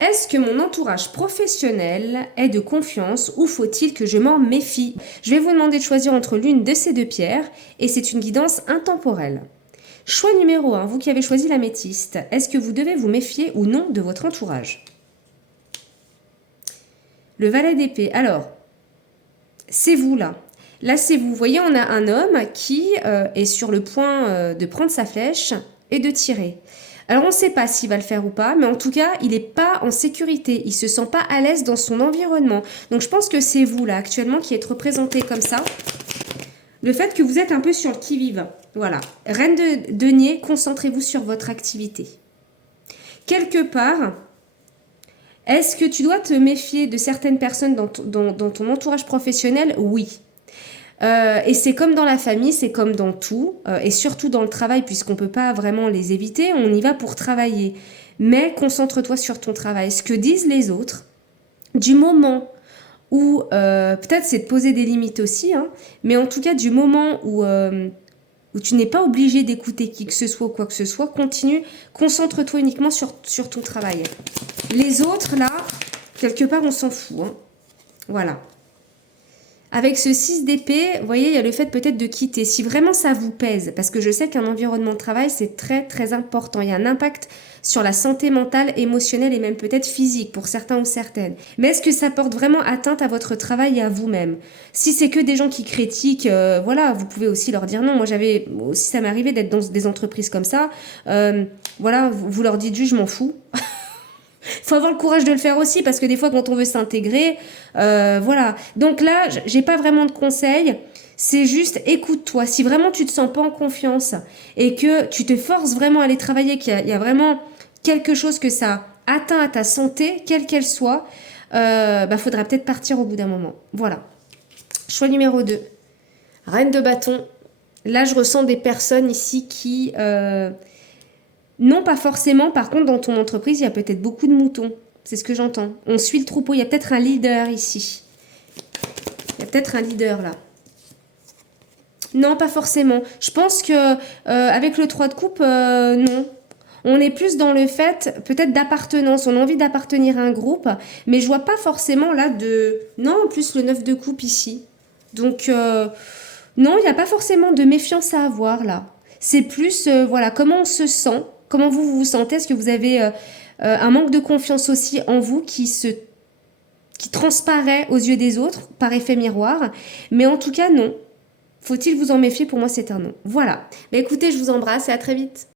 Est-ce que mon entourage professionnel est de confiance ou faut-il que je m'en méfie? Je vais vous demander de choisir entre l'une de ces deux pierres et c'est une guidance intemporelle. Choix numéro 1, vous qui avez choisi l'améthyste, est-ce que vous devez vous méfier ou non de votre entourage? Le valet d'épée, alors, c'est vous là. Là, c'est vous. Vous voyez, on a un homme qui est sur le point de prendre sa flèche et de tirer. Alors, on ne sait pas s'il va le faire ou pas, mais en tout cas, il n'est pas en sécurité. Il ne se sent pas à l'aise dans son environnement. Donc, je pense que c'est vous, là, actuellement, qui êtes représenté comme ça. Le fait que vous êtes un peu sur le qui-vive. Voilà. Reine de denier, concentrez-vous sur votre activité. Quelque part, est-ce que tu dois te méfier de certaines personnes dans ton entourage professionnel? Oui. Et c'est comme dans la famille, c'est comme dans tout, et surtout dans le travail, puisqu'on ne peut pas vraiment les éviter, on y va pour travailler. Mais concentre-toi sur ton travail. Ce que disent les autres, du moment où, peut-être c'est de poser des limites aussi, hein, mais en tout cas du moment où tu n'es pas obligé d'écouter qui que ce soit ou quoi que ce soit, continue, concentre-toi uniquement sur ton travail. Les autres, là, quelque part, on s'en fout. Hein. Voilà. Avec ce 6 d'épée, vous voyez, il y a le fait peut-être de quitter. Si vraiment ça vous pèse, parce que je sais qu'un environnement de travail, c'est très très important. Il y a un impact sur la santé mentale, émotionnelle et même peut-être physique pour certains ou certaines. Mais est-ce que ça porte vraiment atteinte à votre travail et à vous-même? Si c'est que des gens qui critiquent, voilà, vous pouvez aussi leur dire non. Moi, j'avais aussi, ça m'est arrivé d'être dans des entreprises comme ça. Voilà, vous leur dites juste, je m'en fous. Faut avoir le courage de le faire aussi parce que des fois quand on veut s'intégrer, voilà. Donc là, j'ai pas vraiment de conseils. C'est juste écoute-toi. Si vraiment tu te sens pas en confiance et que tu te forces vraiment à aller travailler, qu'il y a vraiment quelque chose que ça atteint à ta santé, quelle qu'elle soit, faudra peut-être partir au bout d'un moment. Voilà. Choix numéro 2. Reine de bâton. Là, je ressens des personnes ici qui non, pas forcément. Par contre, dans ton entreprise, il y a peut-être beaucoup de moutons. C'est ce que j'entends. On suit le troupeau. Il y a peut-être un leader ici. Il y a peut-être un leader là. Non, pas forcément. Je pense que avec le 3 de coupe, non. On est plus dans le fait peut-être d'appartenance. On a envie d'appartenir à un groupe, mais je vois pas forcément là de... Non, en plus le 9 de coupe ici. Donc, non, il n'y a pas forcément de méfiance à avoir là. C'est plus, voilà, comment on se sent, comment vous vous sentez. Est-ce que vous avez un manque de confiance aussi en vous qui transparaît aux yeux des autres par effet miroir? Mais en tout cas, non. Faut-il vous en méfier? Pour moi, c'est un non. Voilà. Mais écoutez, je vous embrasse et à très vite.